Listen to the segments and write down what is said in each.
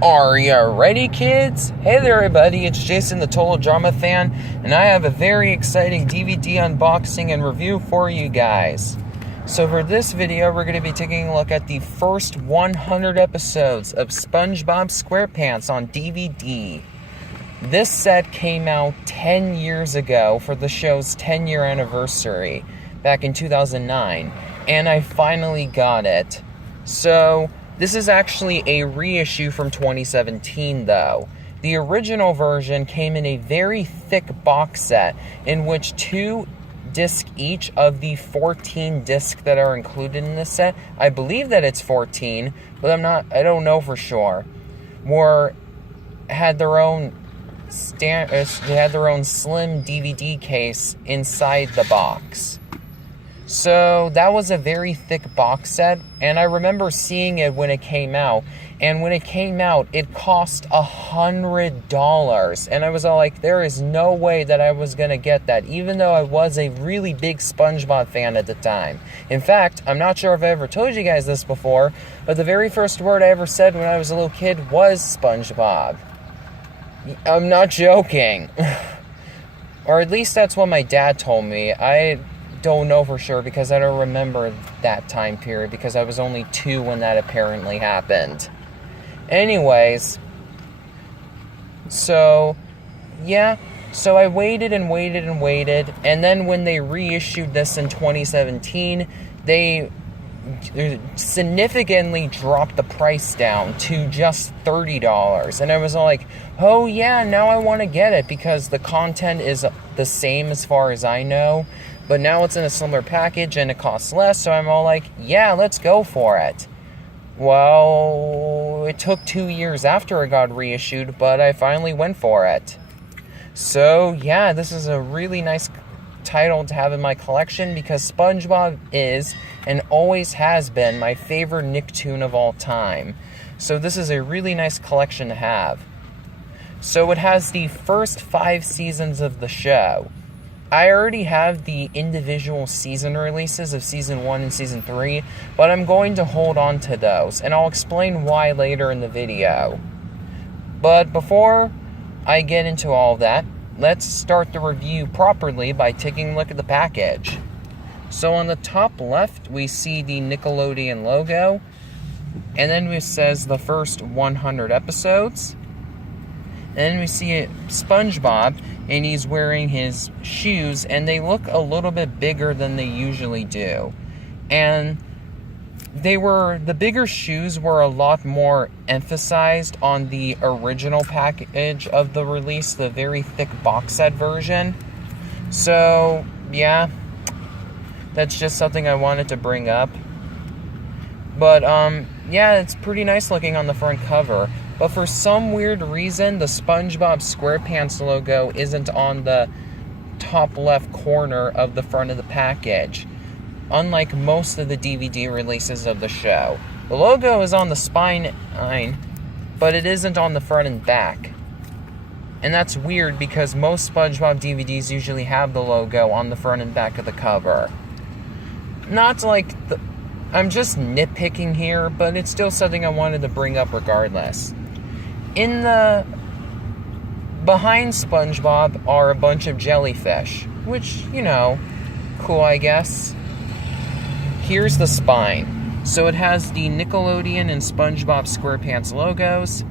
Are you ready, kids? Hey there, everybody. It's Jason, the Total Drama Fan, and I have a very exciting DVD unboxing and review for you guys. So for this video, we're going to be taking a look at the first 100 episodes of SpongeBob SquarePants on DVD. This set came out 10 years ago for the show's 10-year anniversary, back in 2009, and I finally got it. So this is actually a reissue from 2017, though. The original version came in a very thick box set, in which 2 discs each of the 14 discs that are included in this set, I believe that it's 14, but I don't know for sure, had their own slim DVD case inside the box. So that was a very thick box set, and I remember seeing it when it came out, and when it came out, it cost $100, and I was all like, there is no way that I was gonna get that, even though I was a really big SpongeBob fan at the time. In fact, I'm not sure if I ever told you guys this before, but the very first word I ever said when I was a little kid was SpongeBob. I'm not joking. Or at least that's what my dad told me. I don't know for sure because I don't remember that time period because I was only 2 when that apparently happened. Anyways, so yeah, so I waited and waited and waited, and then when they reissued this in 2017, they significantly dropped the price down to just $30, and I was all like, oh yeah, now I want to get it because the content is the same as far as I know, but now it's in a similar package and it costs less, so I'm all like, yeah, let's go for it. Well, it took 2 years after it got reissued, but I finally went for it. So yeah, this is a really nice title to have in my collection because SpongeBob is and always has been my favorite Nicktoon of all time. So this is a really nice collection to have. So it has the first 5 seasons of the show. I already have the individual season releases of Season 1 and Season 3, but I'm going to hold on to those, and I'll explain why later in the video. But before I get into all of that, let's start the review properly by taking a look at the package. So on the top left, we see the Nickelodeon logo, and then it says the first 100 episodes. And then we see SpongeBob, and he's wearing his shoes, and they look a little bit bigger than they usually do. And the bigger shoes were a lot more emphasized on the original package of the release, the very thick box set version. So, yeah, that's just something I wanted to bring up. But, yeah, it's pretty nice looking on the front cover. But for some weird reason, the SpongeBob SquarePants logo isn't on the top left corner of the front of the package, unlike most of the DVD releases of the show. The logo is on the spine, but it isn't on the front and back. And that's weird because most SpongeBob DVDs usually have the logo on the front and back of the cover. I'm just nitpicking here, but it's still something I wanted to bring up regardless. Behind SpongeBob are a bunch of jellyfish, which, cool, I guess. Here's the spine. So it has the Nickelodeon and SpongeBob SquarePants logos.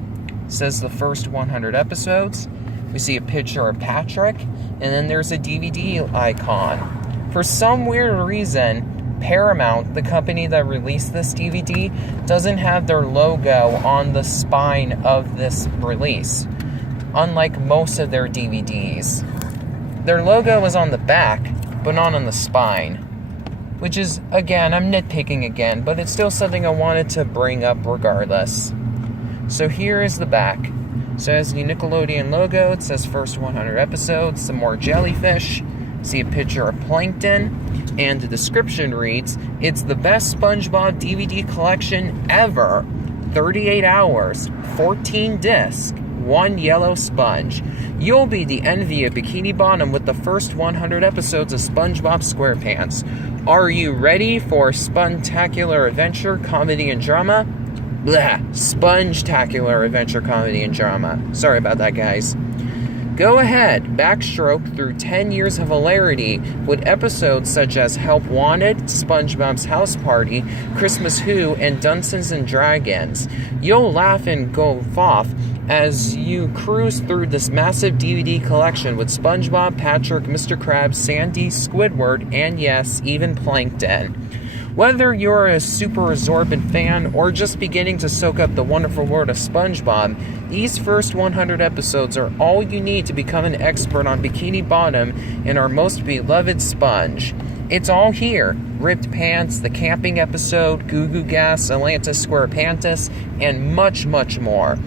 It says the first 100 episodes. We see a picture of Patrick, and then there's a DVD icon. For some weird reason, Paramount, the company that released this DVD, doesn't have their logo on the spine of this release, unlike most of their DVDs. Their logo is on the back, but not on the spine, which is, again, I'm nitpicking again, but it's still something I wanted to bring up regardless. So here is the back. So it has the Nickelodeon logo, it says first 100 episodes, some more jellyfish, see a picture of Plankton, and the description reads, "It's the best SpongeBob DVD collection ever. 38 hours, 14 discs, 1 yellow sponge. You'll be the envy of Bikini Bottom with the first 100 episodes of SpongeBob SquarePants. Are you ready for spuntacular adventure, comedy, and drama? Sponge-tacular adventure comedy and drama. Sorry about that, guys. Go ahead, backstroke through 10 years of hilarity with episodes such as Help Wanted, SpongeBob's House Party, Christmas Who, and Dungeons and Dragons. You'll laugh and go off as you cruise through this massive DVD collection with SpongeBob, Patrick, Mr. Krabs, Sandy, Squidward, and yes, even Plankton. Whether you're a super absorbent fan or just beginning to soak up the wonderful world of SpongeBob, these first 100 episodes are all you need to become an expert on Bikini Bottom and our most beloved Sponge. It's all here. Ripped Pants, the camping episode, Goo Goo Gas, Atlantis SquarePants, and much, much more.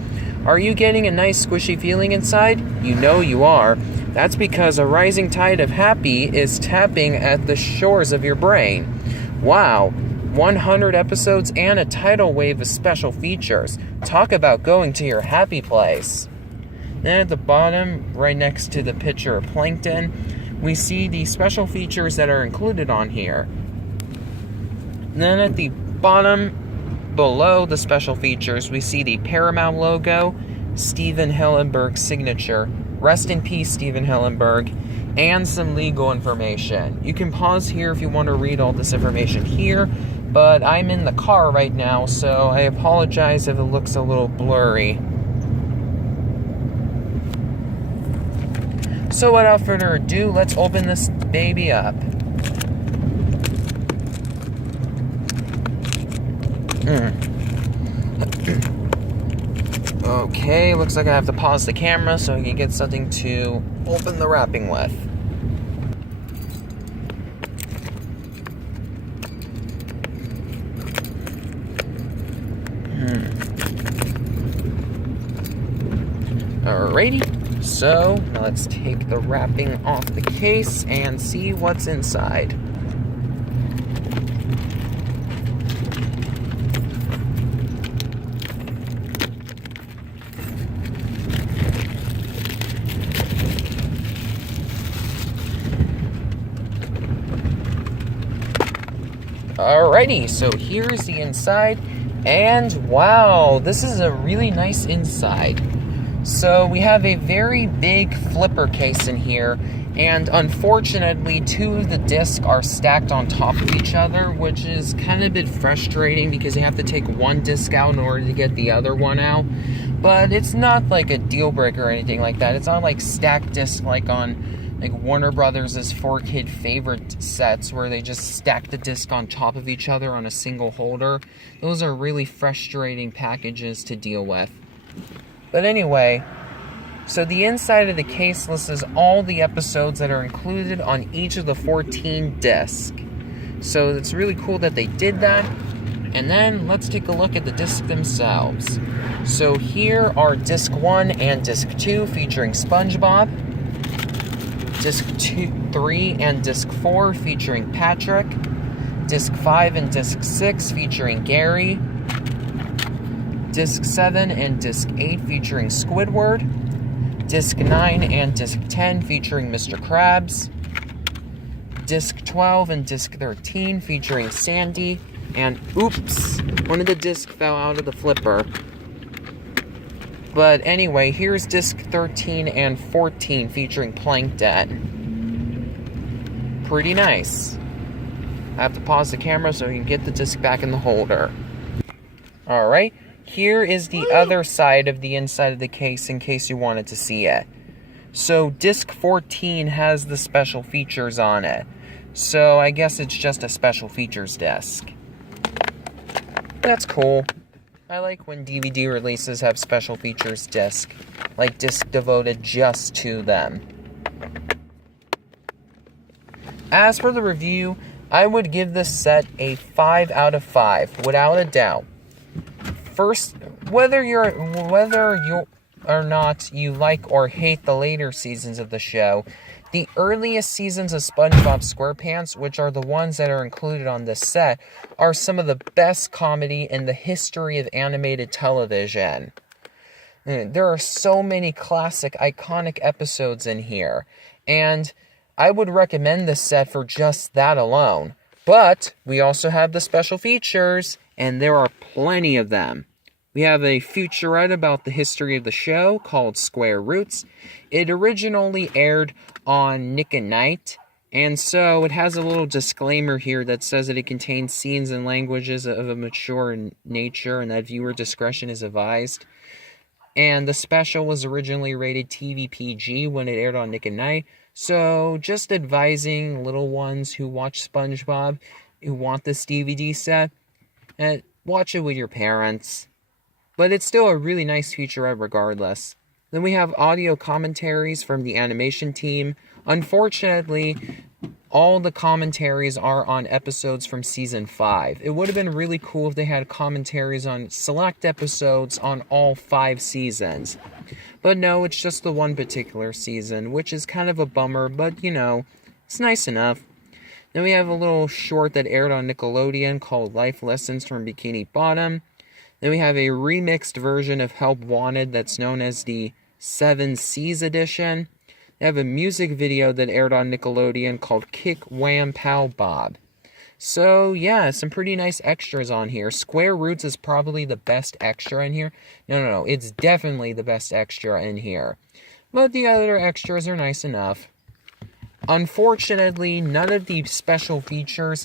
Are you getting a nice squishy feeling inside? You know you are. That's because a rising tide of happy is tapping at the shores of your brain. Wow, 100 episodes and a tidal wave of special features. Talk about going to your happy place. Then at the bottom, right next to the picture of Plankton, we see the special features that are included on here. Then at the bottom, below the special features, we see the Paramount logo, Steven Hillenburg's signature. Rest in peace, Steven Hillenburg. And some legal information. You can pause here if you want to read all this information here, but I'm in the car right now, so I apologize if it looks a little blurry. So without further ado, let's open this baby up. Okay, looks like I have to pause the camera so I can get something to open the wrapping with. Alrighty, so now let's take the wrapping off the case and see what's inside. Alrighty, so here's the inside, and wow, this is a really nice inside. So we have a very big flipper case in here, and unfortunately, two of the discs are stacked on top of each other, which is kind of a bit frustrating because you have to take one disc out in order to get the other one out. But it's not like a deal breaker or anything like that. It's not like stacked discs like on Warner Brothers' 4Kid favorite sets where they just stack the disc on top of each other on a single holder. Those are really frustrating packages to deal with. But anyway, so the inside of the case lists all the episodes that are included on each of the 14 discs. So it's really cool that they did that. And then let's take a look at the discs themselves. So here are disc 1 and disc 2 featuring SpongeBob. Disc 3 and disc 4 featuring Patrick. Disc 5 and disc 6 featuring Gary. Disc 7 and disc 8 featuring Squidward. Disc 9 and disc 10 featuring Mr. Krabs. Disc 12 and disc 13 featuring Sandy. And oops, one of the discs fell out of the flipper. But anyway, here's disc 13 and 14 featuring Plankton. Pretty nice. I have to pause the camera so we can get the disc back in the holder. Alright, here is the other side of the inside of the case in case you wanted to see it. So disc 14 has the special features on it. So I guess it's just a special features disc. That's cool. I like when DVD releases have special features disc, like disc devoted just to them. As for the review, I would give this set a 5 out of 5, without a doubt. First, whether you or not you like or hate the later seasons of the show, the earliest seasons of SpongeBob SquarePants, which are the ones that are included on this set, are some of the best comedy in the history of animated television. There are so many classic, iconic episodes in here, and I would recommend this set for just that alone. But we also have the special features, and there are plenty of them. We have a featurette about the history of the show called Square Roots. It originally aired on Nick at Night, and so it has a little disclaimer here that says that it contains scenes and languages of a mature nature and that viewer discretion is advised. And the special was originally rated TV PG when it aired on Nick at Night, so just advising little ones who watch SpongeBob, who want this DVD set, watch it with your parents. But it's still a really nice featurette regardless. Then we have audio commentaries from the animation team. Unfortunately, all the commentaries are on episodes from Season 5. It would have been really cool if they had commentaries on select episodes on all 5 seasons. But no, it's just the one particular season, which is kind of a bummer, but you know, it's nice enough. Then we have a little short that aired on Nickelodeon called Life Lessons from Bikini Bottom. Then we have a remixed version of Help Wanted that's known as the 7 Seas edition. They have a music video that aired on Nickelodeon called Kick Wham Pow Bob. So yeah, some pretty nice extras on here. Square Roots is probably the best extra in here. No, it's definitely the best extra in here. But the other extras are nice enough. Unfortunately, none of the special features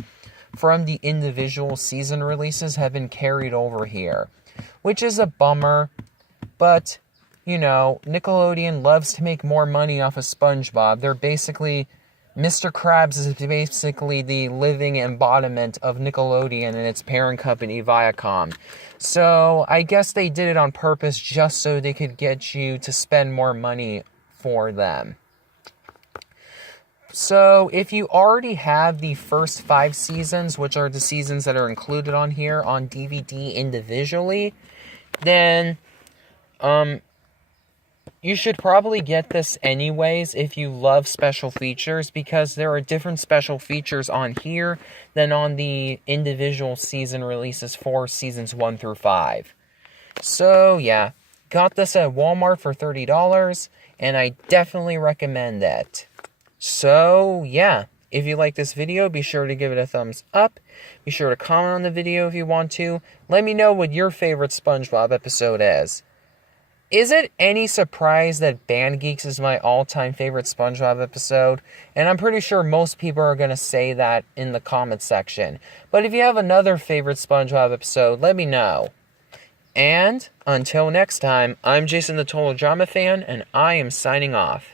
from the individual season releases have been carried over here, which is a bummer, but, you know, Nickelodeon loves to make more money off of SpongeBob. They're basically, Mr. Krabs is basically the living embodiment of Nickelodeon and its parent company, Viacom. So, I guess they did it on purpose just so they could get you to spend more money for them. So, if you already have the first 5 seasons, which are the seasons that are included on here on DVD individually, then, you should probably get this anyways if you love special features, because there are different special features on here than on the individual season releases for seasons 1 through 5. So, yeah, got this at Walmart for $30, and I definitely recommend it. So, yeah, if you like this video, be sure to give it a thumbs up. Be sure to comment on the video if you want to. Let me know what your favorite SpongeBob episode is. Is it any surprise that Band Geeks is my all-time favorite SpongeBob episode? And I'm pretty sure most people are going to say that in the comment section. But if you have another favorite SpongeBob episode, let me know. And until next time, I'm Jason the Total Drama Fan, and I am signing off.